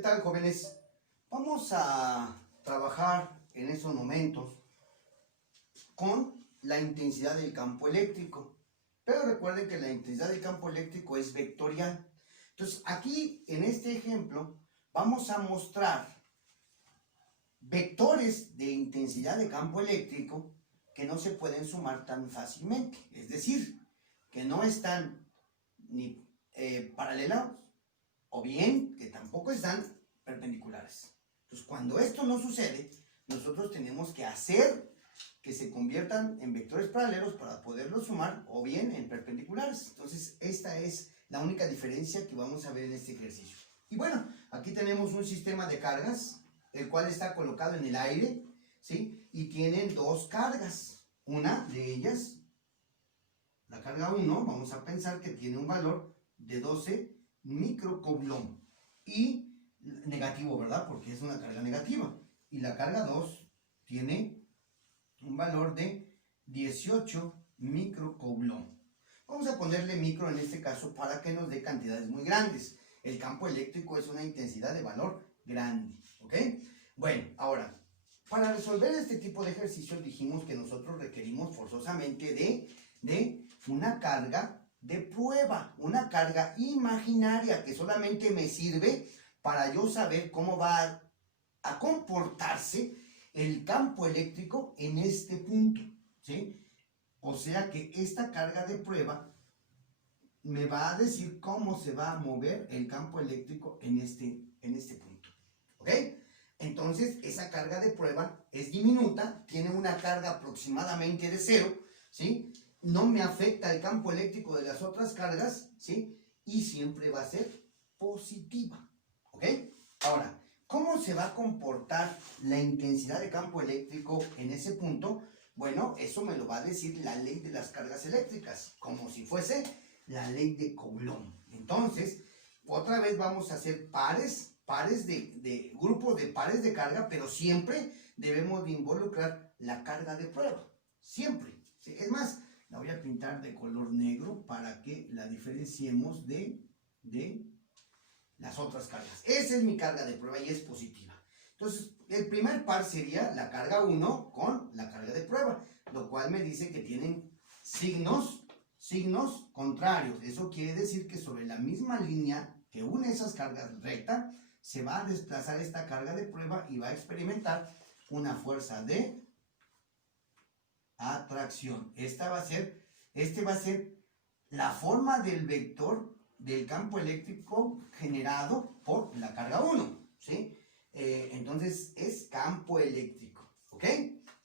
tal, jóvenes? Vamos a trabajar en estos momentos con la intensidad del campo eléctrico. Pero recuerden que la intensidad del campo eléctrico es vectorial. Entonces, aquí en este ejemplo vamos a mostrar vectores de intensidad de campo eléctrico que no se pueden sumar tan fácilmente. Es decir, que no están ni paralelos o bien que tampoco están perpendiculares. Entonces, cuando esto no sucede, nosotros tenemos que hacer que se conviertan en vectores paralelos para poderlos sumar o bien en perpendiculares. Entonces, esta es la única diferencia que vamos a ver en este ejercicio. Y bueno, aquí tenemos un sistema de cargas, el cual está colocado en el aire, ¿sí? Y tienen dos cargas. Una de ellas, la carga 1, vamos a pensar que tiene un valor de 12 microcoulomb. Y negativo, ¿verdad? Porque es una carga negativa. Y la carga 2 tiene un valor de 18 microcoulomb. Vamos a ponerle micro en este caso para que nos dé cantidades muy grandes. El campo eléctrico es una intensidad de valor grande, ¿ok? Bueno, ahora, para resolver este tipo de ejercicios dijimos que nosotros requerimos forzosamente de una carga de prueba, una carga imaginaria que solamente me sirve para yo saber cómo va a comportarse el campo eléctrico en este punto, ¿sí? O sea que esta carga de prueba me va a decir cómo se va a mover el campo eléctrico en este punto, ¿ok? Entonces, esa carga de prueba es diminuta, tiene una carga aproximadamente de 0, ¿sí? No me afecta el campo eléctrico de las otras cargas, ¿sí? Y siempre va a ser positiva, ¿ok? Ahora, ¿cómo se va a comportar la intensidad de campo eléctrico en ese punto? Bueno, eso me lo va a decir la ley de las cargas eléctricas, como si fuese la ley de Coulomb. Entonces, otra vez vamos a hacer pares de grupos de pares de carga, pero siempre debemos de involucrar la carga de prueba, siempre. ¿Sí? Es más, la voy a pintar de color negro para que la diferenciemos de las otras cargas. Esa es mi carga de prueba y es positiva. Entonces, el primer par sería la carga 1 con la carga de prueba, lo cual me dice que tienen signos contrarios. Eso quiere decir que sobre la misma línea que une esas cargas recta, se va a desplazar esta carga de prueba y va a experimentar una fuerza de atracción. Este va a ser la forma del vector del campo eléctrico generado por la carga 1, ¿sí? Entonces es campo eléctrico, ¿ok?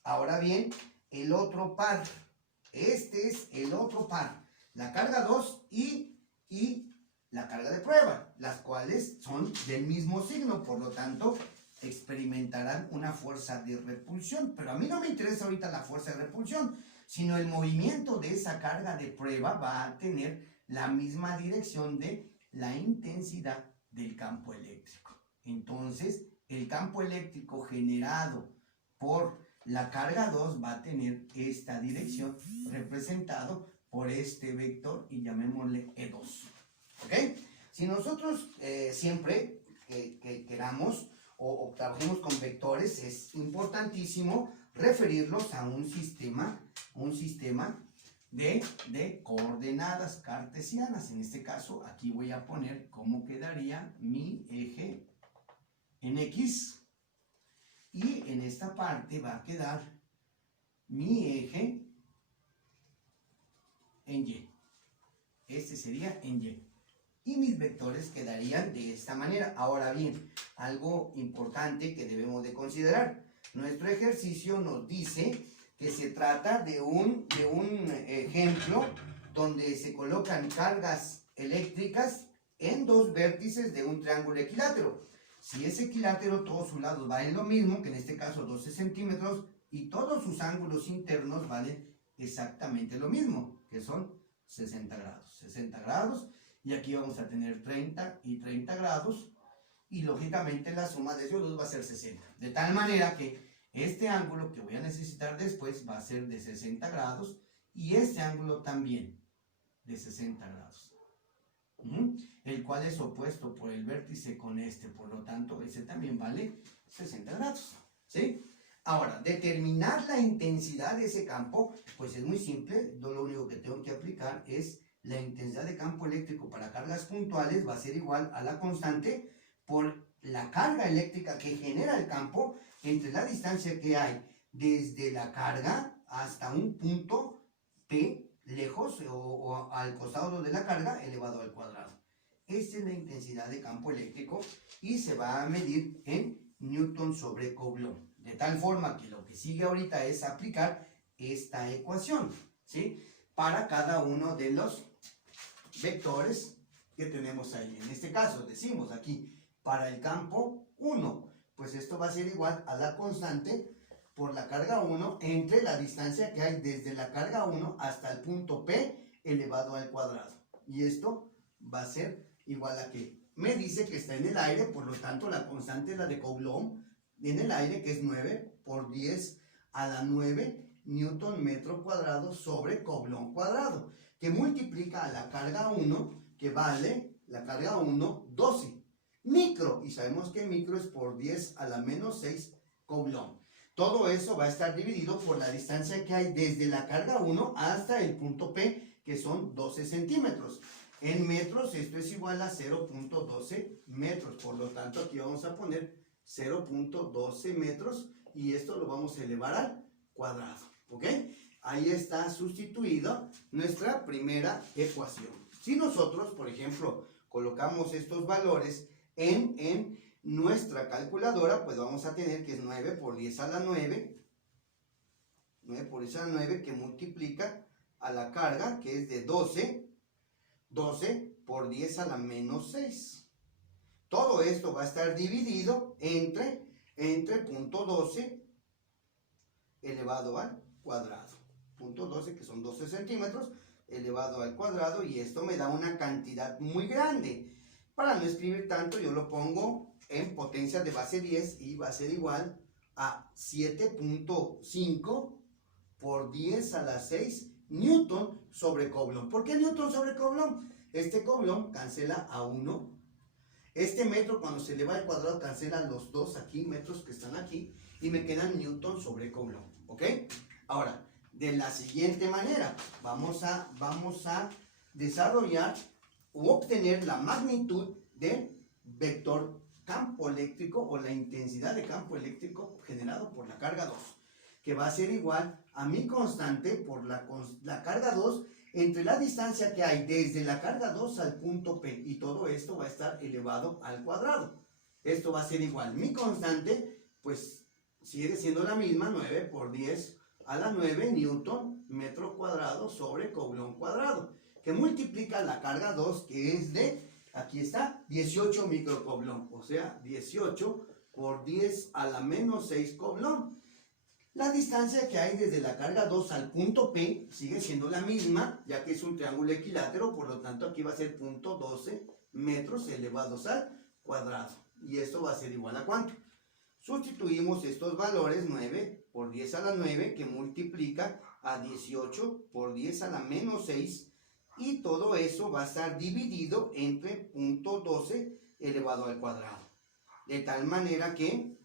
Ahora bien, el otro par, este es el otro par, la carga 2 y la carga de prueba, las cuales son del mismo signo, por lo tanto experimentarán una fuerza de repulsión, pero a mí no me interesa ahorita la fuerza de repulsión, sino el movimiento de esa carga de prueba va a tener la misma dirección de la intensidad del campo eléctrico. Entonces, el campo eléctrico generado por la carga 2 va a tener esta dirección representado por este vector y llamémosle E2. ¿Ok? Si nosotros siempre que queramos o trabajemos con vectores, es importantísimo referirlos a un sistema de coordenadas cartesianas. En este caso, aquí voy a poner cómo quedaría mi eje en X. Y en esta parte va a quedar mi eje en Y. Este sería en Y. Y mis vectores quedarían de esta manera. Ahora bien, algo importante que debemos de considerar. Nuestro ejercicio nos dice que se trata de un ejemplo donde se colocan cargas eléctricas en dos vértices de un triángulo equilátero. Si ese equilátero todos sus lados valen lo mismo, que en este caso 12 centímetros, y todos sus ángulos internos valen exactamente lo mismo, que son 60 grados. 60 grados, y aquí vamos a tener 30 y 30 grados, y lógicamente la suma de esos dos va a ser 60. De tal manera que este ángulo que voy a necesitar después va a ser de 60 grados, y este ángulo también de 60 grados. el cual es opuesto por el vértice con este, por lo tanto, ese también vale 60 grados, ¿sí? Ahora, determinar la intensidad de ese campo, pues es muy simple. Yo lo único que tengo que aplicar es la intensidad de campo eléctrico para cargas puntuales, va a ser igual a la constante por la carga eléctrica que genera el campo entre la distancia que hay desde la carga hasta un punto P lejos o al costado de la carga elevado al cuadrado. Esta es la intensidad de campo eléctrico y se va a medir en Newton sobre Coulomb. De tal forma que lo que sigue ahorita es aplicar esta ecuación, ¿sí? Para cada uno de los vectores que tenemos ahí. En este caso decimos aquí, para el campo 1, pues esto va a ser igual a la constante por la carga 1 entre la distancia que hay desde la carga 1 hasta el punto P elevado al cuadrado. Y esto va a ser igual a que me dice que está en el aire, por lo tanto la constante es la de Coulomb en el aire, que es 9 por 10 a la 9 newton metro cuadrado sobre Coulomb cuadrado, que multiplica a la carga 1, que vale la carga 1 12 micro, y sabemos que micro es por 10 a la menos 6 Coulomb. Todo eso va a estar dividido por la distancia que hay desde la carga 1 hasta el punto P, que son 12 centímetros. En metros esto es igual a 0.12 metros, por lo tanto aquí vamos a poner 0.12 metros y esto lo vamos a elevar al cuadrado, ¿ok? Ahí está sustituida nuestra primera ecuación. Si nosotros, por ejemplo, colocamos estos valores en nuestra calculadora, pues vamos a tener que es 9 por 10 a la 9, 9 por 10 a la 9, que multiplica a la carga, que es de 12 por 10 a la menos 6. Todo esto va a estar dividido entre punto 12 elevado al cuadrado. Punto 12, que son 12 centímetros, elevado al cuadrado, y esto me da una cantidad muy grande. Para no escribir tanto, yo lo pongo en potencia de base 10 y va a ser igual a 7.5 por 10 a la 6 newton sobre Coulomb. ¿Por qué newton sobre Coulomb? Este Coulomb cancela a 1. Este metro, cuando se eleva al cuadrado, cancela los dos aquí, metros que están aquí, y me quedan newton sobre Coulomb, ¿ok? Ahora, de la siguiente manera, vamos a desarrollar u obtener la magnitud del vector campo eléctrico o la intensidad de campo eléctrico generado por la carga 2, que va a ser igual a mi constante por la carga 2 entre la distancia que hay desde la carga 2 al punto P, y todo esto va a estar elevado al cuadrado. Esto va a ser igual, mi constante, pues sigue siendo la misma, 9 por 10 a la 9 newton metro cuadrado sobre Coulomb cuadrado, que multiplica la carga 2, que es de, aquí está, 18 micro Coulomb, o sea, 18 por 10 a la menos 6 Coulomb. La distancia que hay desde la carga 2 al punto P sigue siendo la misma, ya que es un triángulo equilátero, por lo tanto aquí va a ser punto 12 metros elevados al cuadrado. Y esto va a ser igual a ¿cuánto? Sustituimos estos valores, 9 por 10 a la 9, que multiplica a 18 por 10 a la menos 6, y todo eso va a estar dividido entre punto 12 elevado al cuadrado. De tal manera que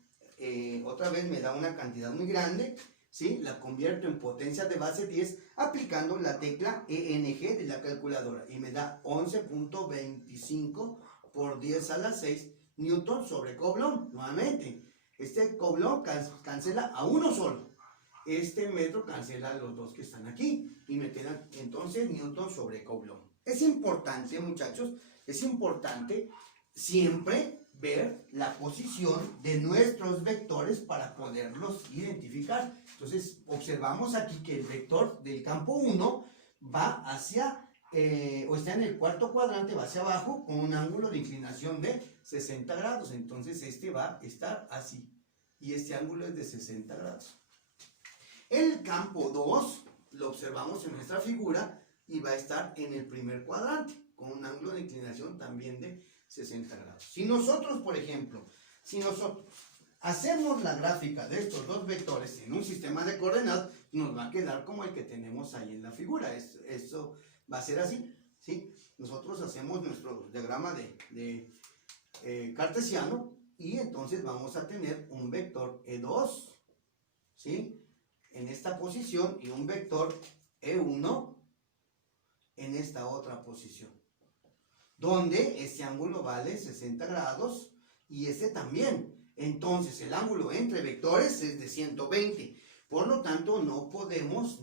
otra vez me da una cantidad muy grande, ¿sí? La convierto en potencia de base 10 aplicando la tecla ENG de la calculadora y me da 11.25 por 10 a la 6 newton sobre Coulomb. Nuevamente, este Coulomb cancela a uno solo. Este metro cancela a los dos que están aquí y me quedan entonces newton sobre Coulomb. Es importante, muchachos, es importante siempre ver la posición de nuestros vectores para poderlos identificar. Entonces, observamos aquí que el vector del campo 1 va hacia, o está en el cuarto cuadrante, va hacia abajo con un ángulo de inclinación de 60 grados. Entonces, este va a estar así. Y este ángulo es de 60 grados. El campo 2 lo observamos en nuestra figura y va a estar en el primer cuadrante con un ángulo de inclinación también de 60 grados. Si nosotros, por ejemplo, hacemos la gráfica de estos dos vectores en un sistema de coordenadas, nos va a quedar como el que tenemos ahí en la figura. Eso va a ser así. ¿sí? Nosotros hacemos nuestro diagrama de cartesiano y entonces vamos a tener un vector E2, ¿sí? En esta posición y un vector E1 en esta otra posición, donde este ángulo vale 60 grados y este también. Entonces el ángulo entre vectores es de 120. Por lo tanto, no podemos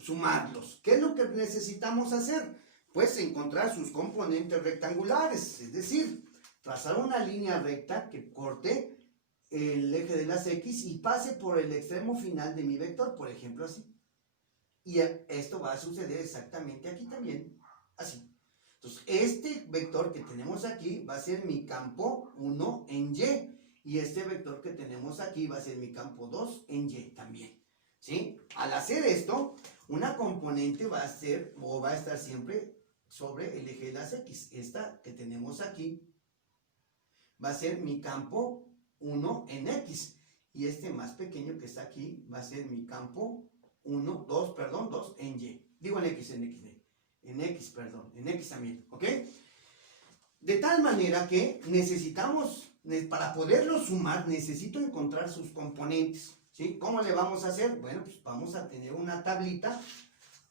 sumarlos. ¿Qué es lo que necesitamos hacer? Pues encontrar sus componentes rectangulares, es decir, trazar una línea recta que corte el eje de las X y pase por el extremo final de mi vector, por ejemplo así. Y esto va a suceder exactamente aquí también, así. Entonces, este vector que tenemos aquí va a ser mi campo 1 en Y. Y este vector que tenemos aquí va a ser mi campo 2 en Y también, ¿sí? Al hacer esto, una componente va a ser o va a estar siempre sobre el eje de las X. Esta que tenemos aquí va a ser mi campo 1 en X. Y este más pequeño que está aquí va a ser mi campo 2 en Y. Digo en X también, ¿ok? De tal manera que necesitamos, para poderlo sumar, necesito encontrar sus componentes, ¿sí? ¿Cómo le vamos a hacer? Bueno, pues vamos a tener una tablita,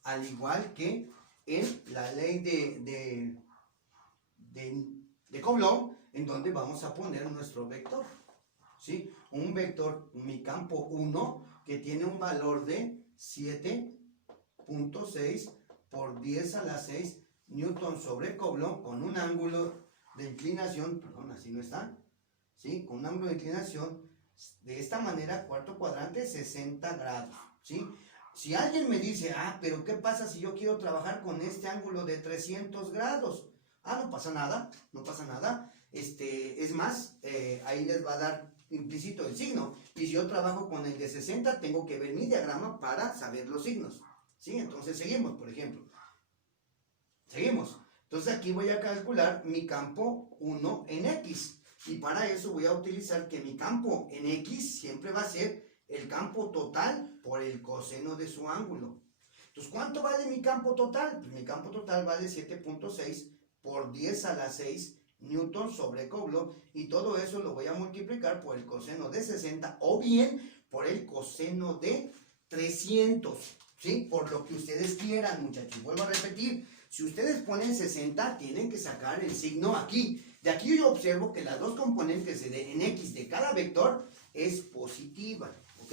al igual que en la ley de Coulomb, en donde vamos a poner nuestro vector, ¿sí? Un vector, mi campo 1, que tiene un valor de 7.6 por 10 a la 6 newton sobre Coulomb, con un ángulo de inclinación, perdón, así no está, ¿sí? Con un ángulo de inclinación de esta manera, cuarto cuadrante, 60 grados, ¿sí? Si alguien me dice, pero ¿qué pasa si yo quiero trabajar con este ángulo de 300 grados? No pasa nada, no pasa nada. Es más, ahí les va a dar implícito el signo. Y si yo trabajo con el de 60, tengo que ver mi diagrama para saber los signos, ¿sí? Entonces seguimos, por ejemplo. Seguimos. Entonces aquí voy a calcular mi campo 1 en X. Y para eso voy a utilizar que mi campo en X siempre va a ser el campo total por el coseno de su ángulo. Entonces, ¿cuánto vale mi campo total? Pues mi campo total vale 7.6 por 10 a la 6 newton sobre Coulomb. Y todo eso lo voy a multiplicar por el coseno de 60 o bien por el coseno de 300. ¿Sí? Por lo que ustedes quieran, muchachos. Vuelvo a repetir. Si ustedes ponen 60, tienen que sacar el signo aquí. De aquí yo observo que las dos componentes en X de cada vector es positiva, ¿ok?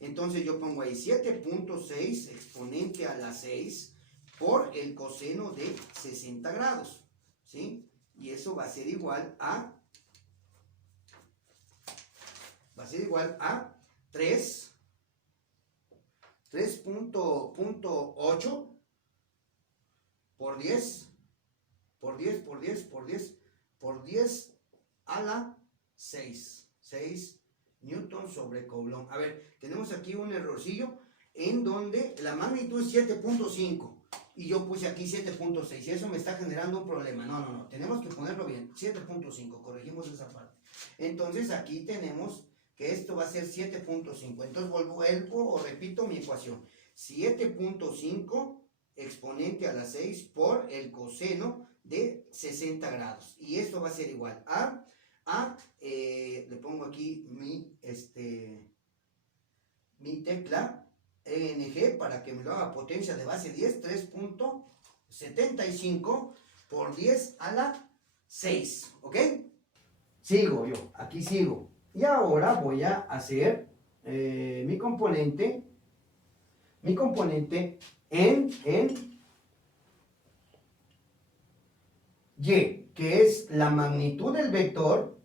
Entonces yo pongo ahí 7.6 exponente a la 6 por el coseno de 60 grados, ¿sí? Y eso va a ser igual a 3.8 por 10 a la 6 newton sobre Coulomb. A ver, tenemos aquí un errorcillo en donde la magnitud es 7.5 y yo puse aquí 7.6 y eso me está generando un problema. No, tenemos que ponerlo bien, 7.5, corregimos esa parte. Entonces aquí tenemos que esto va a ser 7.5, entonces vuelvo o repito mi ecuación, 7.5 exponente a la 6 por el coseno de 60 grados. Y esto va a ser igual a le pongo aquí mi tecla ENG para que me lo haga potencia de base 10, 3.75 por 10 a la 6, ¿ok? Sigo yo, aquí sigo. Y ahora voy a hacer mi componente en Y, que es la magnitud del vector,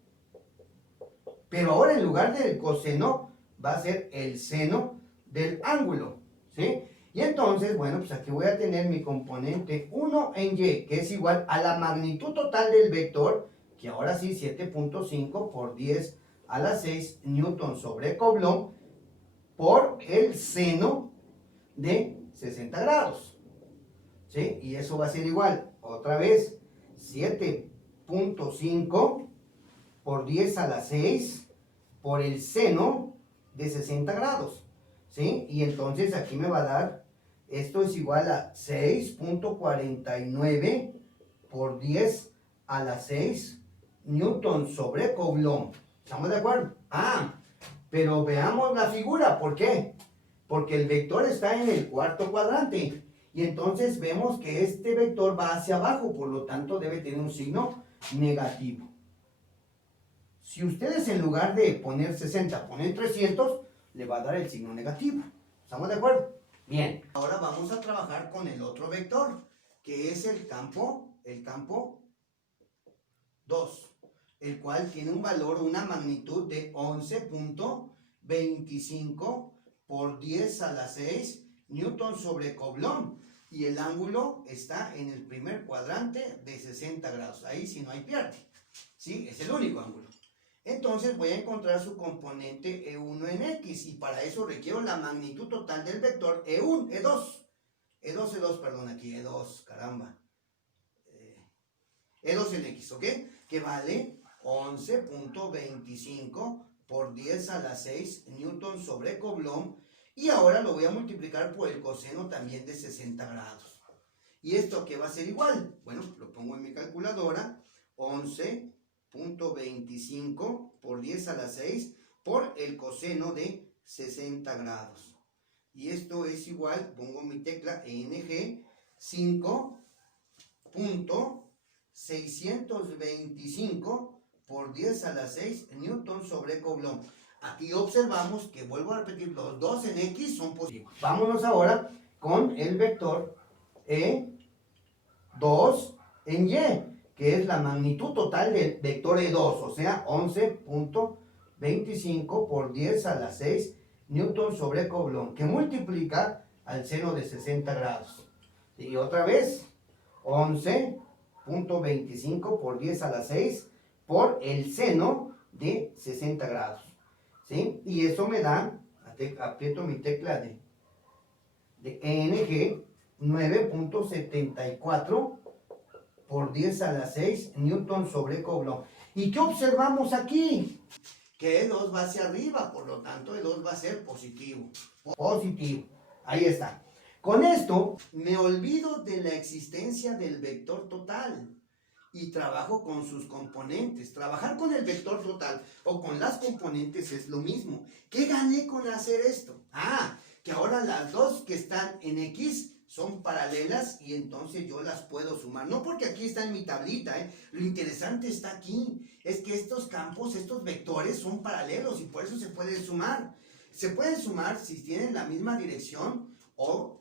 pero ahora en lugar del coseno va a ser el seno del ángulo, ¿sí? Y entonces, bueno, pues aquí voy a tener mi componente 1 en Y, que es igual a la magnitud total del vector, que ahora sí 7.5 por 10 a la 6 newton sobre Coulomb, por el seno de 60 grados, ¿sí? Y eso va a ser igual, otra vez, 7.5 por 10 a la 6 por el seno de 60 grados, ¿sí? Y entonces aquí me va a dar Esto es igual a 6.49 por 10 a la 6 newton sobre Coulomb. ¿Estamos de acuerdo? Pero veamos la figura. ¿Por qué? Porque el vector está en el cuarto cuadrante. Y entonces vemos que este vector va hacia abajo, por lo tanto debe tener un signo negativo. Si ustedes en lugar de poner 60 ponen 300, le va a dar el signo negativo. ¿Estamos de acuerdo? Bien. Ahora vamos a trabajar con el otro vector, que es el campo 2, el cual tiene un valor, una magnitud de 11.25 por 10 a la 6 newton sobre Coulomb. Y el ángulo está en el primer cuadrante de 60 grados. Ahí sí no hay pierde. ¿Sí? Es el único ángulo. Entonces voy a encontrar su componente E1 en X. Y para eso requiero la magnitud total del vector E1, E2, perdón, aquí, E2, caramba. E2 en X, ¿ok? Que vale 11.25 por 10 a la 6 newton sobre Coulomb. Y ahora lo voy a multiplicar por el coseno también de 60 grados. ¿Y esto qué va a ser igual? Bueno, lo pongo en mi calculadora. 11.25 por 10 a la 6 por el coseno de 60 grados. Y esto es igual, pongo mi tecla ENG, 5.625 por 10 a la 6 newton sobre Coulomb. Aquí observamos que, vuelvo a repetir, los dos en X son positivos. Vámonos ahora con el vector E2 en Y, que es la magnitud total del vector E2, o sea, 11.25 por 10 a la 6 newton sobre Coulomb, que multiplica al seno de 60 grados. Y otra vez, 11.25 por 10 a la 6 por el seno de 60 grados. ¿Sí? Y eso me da, aprieto mi tecla de ENG, 9.74 por 10 a la 6 newton sobre Coulomb. ¿Y qué observamos aquí? Que E2 va hacia arriba, por lo tanto E2 va a ser positivo. Positivo. Ahí está. Con esto me olvido de la existencia del vector total y trabajo con sus componentes. Trabajar con el vector total o con las componentes es lo mismo. ¿Qué gané con hacer esto? Que ahora las dos que están en X son paralelas y entonces yo las puedo sumar. No porque aquí está en mi tablita, Lo interesante está aquí. Es que estos campos, estos vectores son paralelos y por eso se pueden sumar. Se pueden sumar si tienen la misma dirección o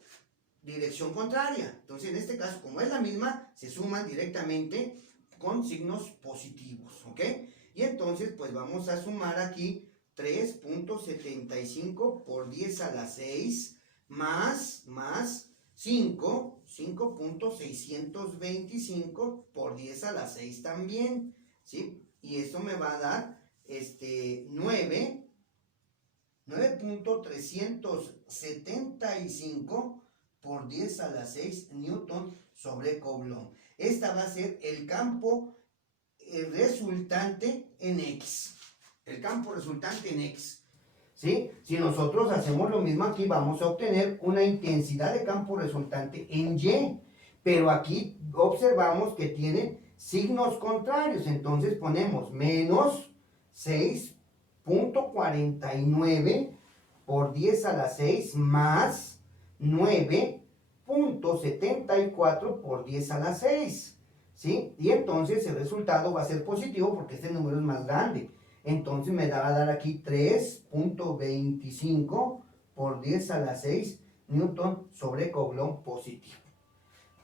dirección contraria. Entonces en este caso, como es la misma, se suman directamente con signos positivos, ¿ok? Y entonces pues vamos a sumar aquí 3.75 por 10 a la 6 más 5.625 por 10 a la 6 también, ¿sí? Y eso me va a dar 9.375 por 10 a la 6 newton sobre Coulomb. Esta va a ser el campo resultante en X. El campo resultante en X. ¿Sí? Si nosotros hacemos lo mismo aquí, vamos a obtener una intensidad de campo resultante en Y. Pero aquí observamos que tiene signos contrarios. Entonces ponemos menos 6.49 por 10 a la 6 más 9.74 por 10 a la 6, ¿sí? Y entonces el resultado va a ser positivo porque este número es más grande. Entonces me va a dar aquí 3.25 por 10 a la 6 newton sobre Coulomb positivo.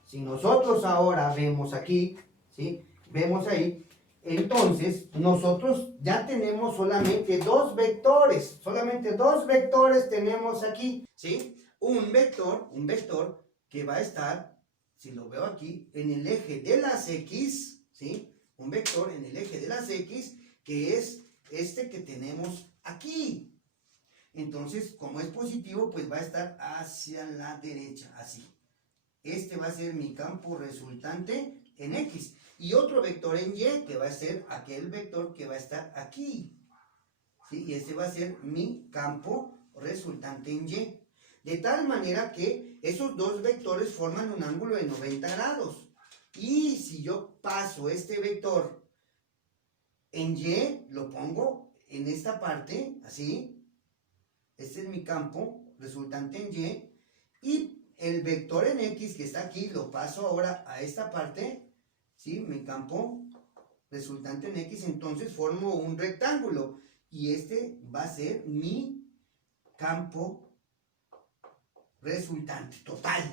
Si nosotros ahora vemos aquí, ¿sí? Vemos ahí, entonces nosotros ya tenemos solamente dos vectores tenemos aquí, ¿sí? Un vector que va a estar, si lo veo aquí, en el eje de las X, ¿sí? Un vector en el eje de las X, que es este que tenemos aquí. Entonces, como es positivo, pues va a estar hacia la derecha, así. Este va a ser mi campo resultante en X. Y otro vector en Y, que va a ser aquel vector que va a estar aquí, ¿sí? Y este va a ser mi campo resultante en Y. De tal manera que esos dos vectores forman un ángulo de 90 grados. Y si yo paso este vector en Y, lo pongo en esta parte, así. Este es mi campo resultante en Y. Y el vector en X que está aquí, lo paso ahora a esta parte, ¿sí? Mi campo resultante en X, entonces formo un rectángulo. Y este va a ser mi campo resultante total.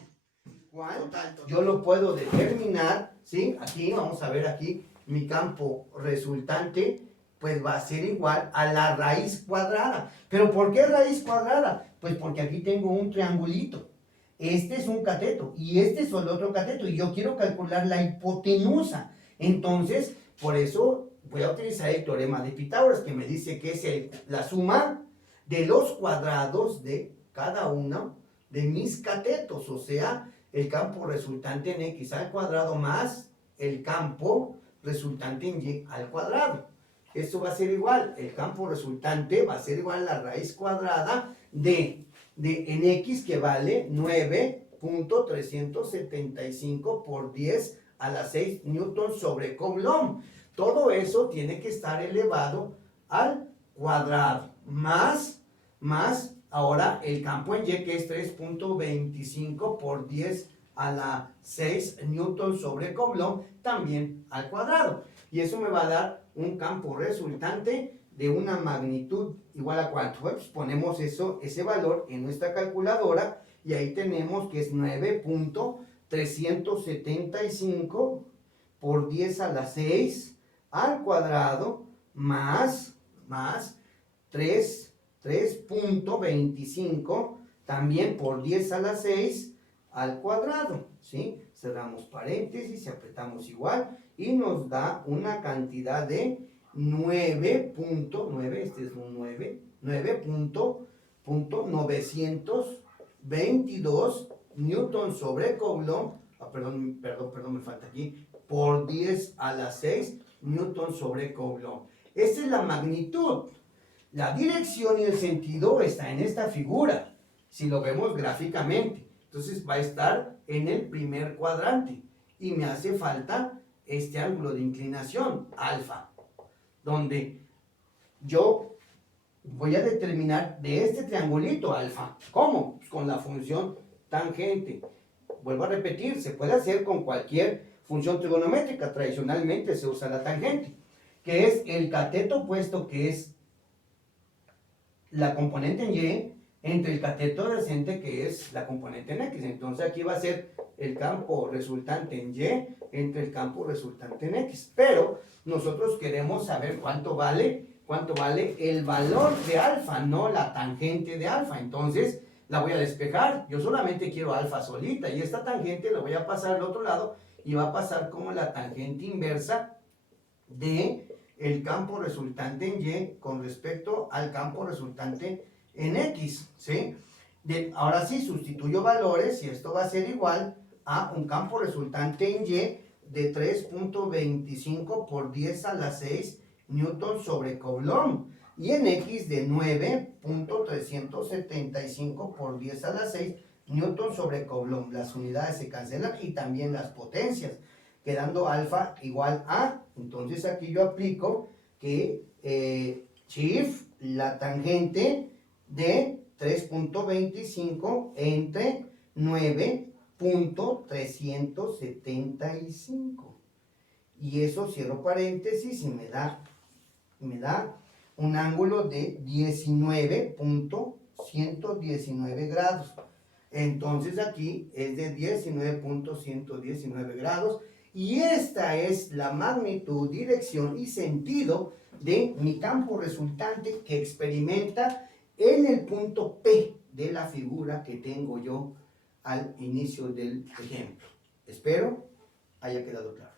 ¿Cuál? Total. Yo lo puedo determinar, ¿sí? Aquí, vamos a ver aquí, mi campo resultante, pues va a ser igual a la raíz cuadrada. ¿Pero por qué raíz cuadrada? Pues porque aquí tengo un triangulito. Este es un cateto y este es el otro cateto y yo quiero calcular la hipotenusa. Entonces, por eso voy a utilizar el teorema de Pitágoras, que me dice que es la suma de los cuadrados de cada uno de mis catetos, o sea, el campo resultante en X al cuadrado más el campo resultante en Y al cuadrado. Esto va a ser igual, el campo resultante va a ser igual a la raíz cuadrada de en X, que vale 9.375 por 10 a la 6 newton sobre Coulomb. Todo eso tiene que estar elevado al cuadrado, más ahora el campo en Y, que es 3.25 por 10 a la 6 newton sobre Coulomb, también al cuadrado. Y eso me va a dar un campo resultante de una magnitud igual a ¿cuánto? Pues ponemos ese valor en nuestra calculadora y ahí tenemos que es 9.375 por 10 a la 6 al cuadrado más 3.25 también por 10 a la 6 al cuadrado, ¿sí? Cerramos paréntesis y apretamos igual y nos da una cantidad de 9.9, este es un 9.922 newton sobre Coulomb, perdón, me falta aquí, por 10 a la 6 newton sobre Coulomb. Esta es la magnitud. La dirección y el sentido está en esta figura, si lo vemos gráficamente. Entonces va a estar en el primer cuadrante y me hace falta este ángulo de inclinación, alfa, donde yo voy a determinar de este triangulito alfa. ¿Cómo? Pues con la función tangente. Vuelvo a repetir, se puede hacer con cualquier función trigonométrica. Tradicionalmente se usa la tangente, que es el cateto opuesto, que es la componente en Y, entre el cateto adyacente, que es la componente en X. Entonces aquí va a ser el campo resultante en Y entre el campo resultante en X. Pero nosotros queremos saber cuánto vale el valor de alfa, no la tangente de alfa. Entonces la voy a despejar. Yo solamente quiero alfa solita y esta tangente la voy a pasar al otro lado y va a pasar como la tangente inversa de el campo resultante en Y con respecto al campo resultante en X, ¿sí? Ahora sí, sustituyo valores y esto va a ser igual a un campo resultante en Y de 3.25 por 10 a la 6 newton sobre Coulomb y en X de 9.375 por 10 a la 6 newton sobre Coulomb. Las unidades se cancelan y también las potencias, quedando alfa igual a, entonces aquí yo aplico que shift la tangente de 3.25 entre 9.375 y eso cierro paréntesis y me da un ángulo de 19.119 grados. Entonces aquí es de 19.119 grados y esta es la magnitud, dirección y sentido de mi campo resultante que experimenta en el punto P de la figura que tengo yo al inicio del ejemplo. Espero haya quedado claro.